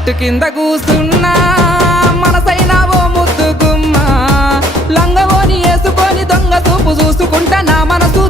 చెట్టు కింద కూసున్నా మనసైనా ఓ ముద్దు గుమ్మ లంగవోని వేసుకొని దొంగ చూపు చూసుకుంటా నా మనసు